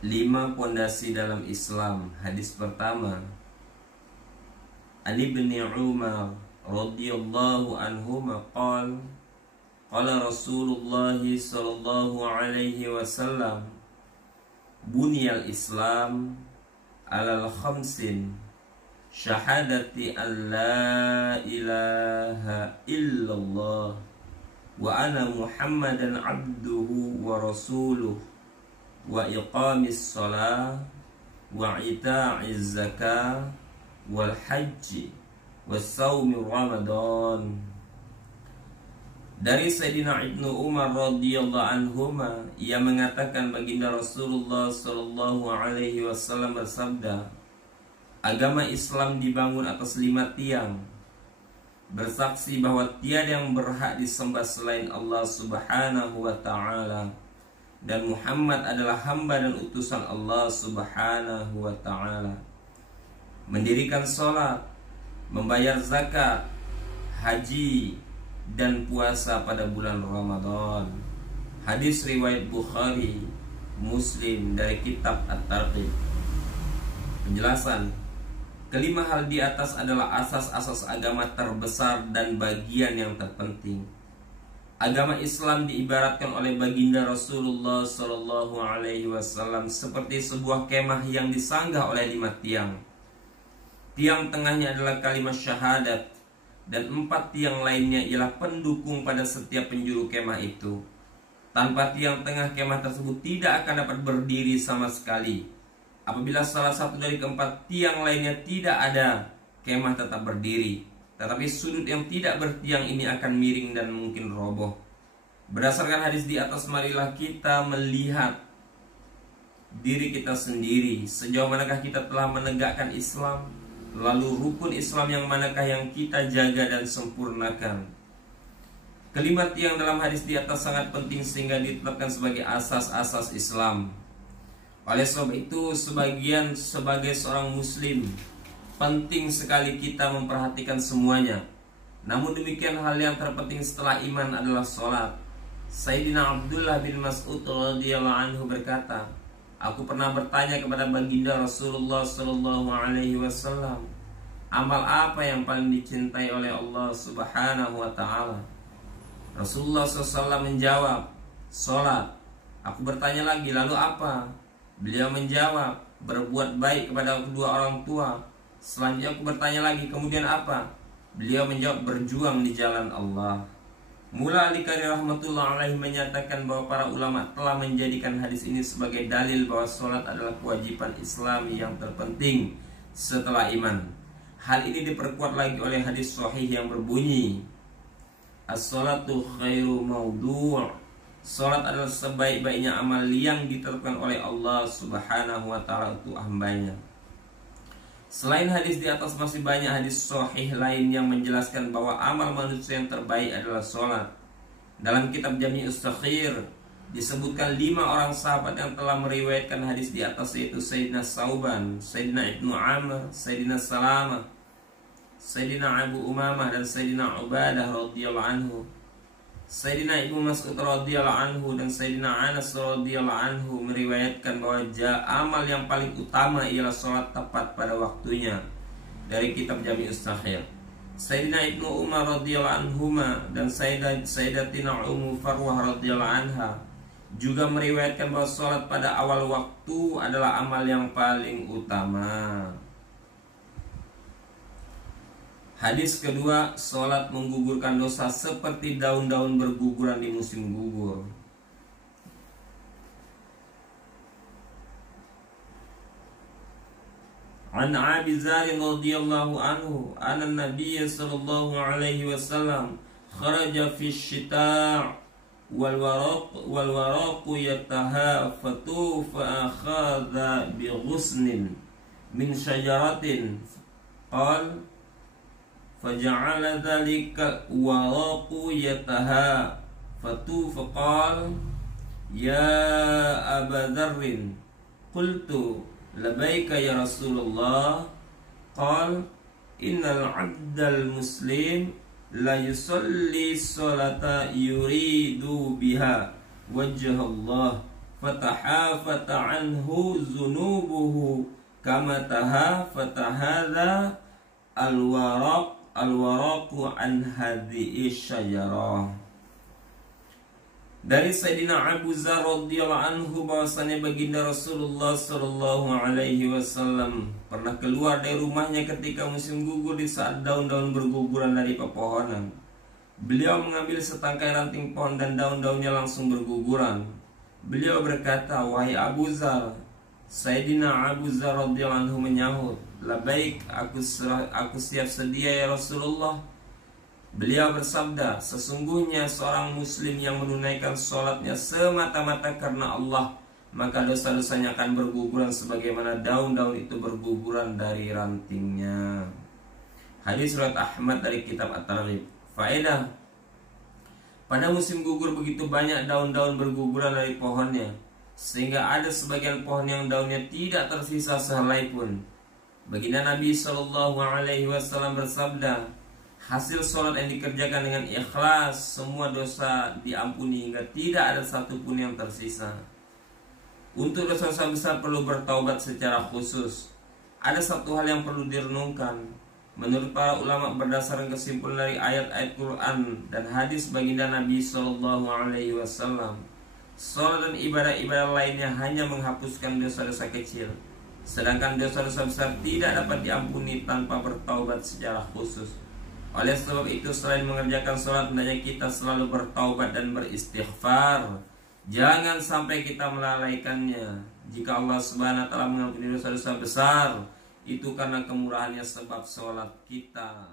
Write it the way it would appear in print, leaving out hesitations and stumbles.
5 pondasi dalam Islam. Hadis pertama, Ali bin Umar radhiyallahu anhuma qala Rasulullah sallallahu alaihi wasallam, bunyal Islam alal khamsin, syahadati an la ilaha illallah wa ana Muhammadan abduhu wa rasuluh wa iqamis shalah wa ita'iz zakah wal haji was saumi ramadan. Dari Sayyidina Ibnu Umar radhiyallahu anhuma, ia mengatakan baginda Rasulullah sallallahu alaihi wasallam bersabda, agama Islam dibangun atas 5 tiang, bersaksi bahwa tiada yang berhak disembah selain Allah subhanahu wa ta'ala, dan Muhammad adalah hamba dan utusan Allah subhanahu wa ta'ala, mendirikan sholat, membayar zakat, haji, dan puasa pada bulan Ramadan. Hadis riwayat Bukhari, Muslim dari kitab At-Targhib. Penjelasan: kelima hal di atas adalah asas-asas agama terbesar dan bagian yang terpenting. Agama Islam diibaratkan oleh baginda Rasulullah Sallallahu Alaihi Wasallam seperti sebuah kemah yang disanggah oleh 5 tiang. Tiang tengahnya adalah kalimat syahadat, dan 4 tiang lainnya ialah pendukung pada setiap penjuru kemah itu. Tanpa tiang tengah, kemah tersebut tidak akan dapat berdiri sama sekali. Apabila salah satu dari keempat tiang lainnya tidak ada, kemah tetap berdiri. Tetapi sudut yang tidak bertiang ini akan miring dan mungkin roboh. Berdasarkan hadis di atas, marilah kita melihat diri kita sendiri. Sejauh manakah kita telah menegakkan Islam? Lalu rukun Islam yang manakah yang kita jaga dan sempurnakan? Kelima tiang dalam hadis di atas sangat penting sehingga ditetapkan sebagai asas-asas Islam. Oleh sebab itu, sebagai seorang muslim, penting sekali kita memperhatikan semuanya. Namun demikian, hal yang terpenting setelah iman adalah sholat. Sayyidina Abdullah bin Mas'ud radhiyallahu anhu berkata, aku pernah bertanya kepada baginda Rasulullah sallallahu alaihi wasallam, amal apa yang paling dicintai oleh Allah subhanahu wa ta'ala? Rasulullah SAW menjawab, sholat. Aku bertanya lagi, lalu apa? Beliau menjawab, berbuat baik kepada kedua orang tua. Selanjutnya aku bertanya lagi, kemudian apa? Beliau menjawab, berjuang di jalan Allah. Mula Al-Qari rahmatullah alaihi menyatakan bahwa para ulama telah menjadikan hadis ini sebagai dalil bahwa sholat adalah kewajiban Islam yang terpenting setelah iman. Hal ini diperkuat lagi oleh hadis sahih yang berbunyi, as-sholatu khairu mawdu'. Sholat adalah sebaik-baiknya amal yang ditetapkan oleh Allah subhanahu wa ta'ala untuk hambanya. Selain hadis di atas, masih banyak hadis sahih lain yang menjelaskan bahwa amal manusia yang terbaik adalah sholat. Dalam kitab Jami'us Saghir disebutkan 5 orang sahabat yang telah meriwayatkan hadis di atas, yaitu Sayyidina Sauban, Sayyidina Ibnu Amr, Sayyidina Salamah, Sayyidina Abu Umamah, dan Sayyidina Ubadah radhiyallahu anhu. Sayyidina Ibnu Mas'ud radhiyallahu anhu dan Sayyidina Anas radhiyallahu anhu meriwayatkan bahwa amal yang paling utama ialah sholat tepat pada waktunya, dari kitab Jami'us Saghir. Sayyidina Ibnu Umar radhiyallahu anhuma dan Sayyidatina Ummu Farwah radhiyallahu anha juga meriwayatkan bahwa sholat pada awal waktu adalah amal yang paling utama. Hadis kedua, sholat menggugurkan dosa seperti daun-daun berguguran di musim gugur. An Abi Dzar radhiyallahu anhu anna Nabiy sallallahu alaihi wasallam kharaja fi syita' wal waraq yatahafatu fa akhadha bi ghusnin min syajaratin qala faja'ala dhalika waraqu yatahafatu faqala ya Aba Dzarrin qultu labaika ya Rasulullah qala innal 'abdal muslim la yusalli salata yuridu biha wajha Allah fatahafata anhu zunubuhu kama tahafata hadza alwaraqu an hadhihi syajarah. Dari Sayyidina Abu Dzar radhiyallahu anhu bahwasanya baginda Rasulullah sallallahu alaihi wasallam pernah keluar dari rumahnya ketika musim gugur di saat daun-daun berguguran dari pepohonan. Beliau mengambil setangkai ranting pohon dan daun-daunnya langsung berguguran. Beliau berkata, "Wahai Abu Dzar." Sayyidina Abu Dzar radhiyallahu anhu menyahut, "Labaik, aku siap sedia ya Rasulullah." Beliau bersabda, "Sesungguhnya seorang muslim yang menunaikan sholatnya semata-mata karena Allah, maka dosa-dosanya akan berguguran sebagaimana daun-daun itu berguguran dari rantingnya." Hadis riwayat Ahmad dari kitab At-Targhib. Faedah: pada musim gugur begitu banyak daun-daun berguguran dari pohonnya, sehingga ada sebagian pohon yang daunnya tidak tersisa sehelai pun. Baginda Nabi Shallallahu Alaihi Wasallam bersabda, hasil sholat yang dikerjakan dengan ikhlas, semua dosa diampuni hingga tidak ada satupun yang tersisa. Untuk dosa-dosa besar perlu bertaubat secara khusus. Ada satu hal yang perlu direnungkan. Menurut para ulama berdasarkan kesimpulan dari ayat-ayat Quran dan hadis baginda Nabi Shallallahu Alaihi Wasallam, sholat dan ibadah-ibadah lainnya hanya menghapuskan dosa-dosa kecil, sedangkan dosa-dosa besar tidak dapat diampuni tanpa bertaubat secara khusus. Oleh sebab itu, selain mengerjakan sholat, hendaknya kita selalu bertaubat dan beristighfar. Jangan sampai kita melalaikannya. Jika Allah Subhanahu wa ta'ala mengampuni dosa-dosa besar, itu karena kemurahannya sebab sholat kita.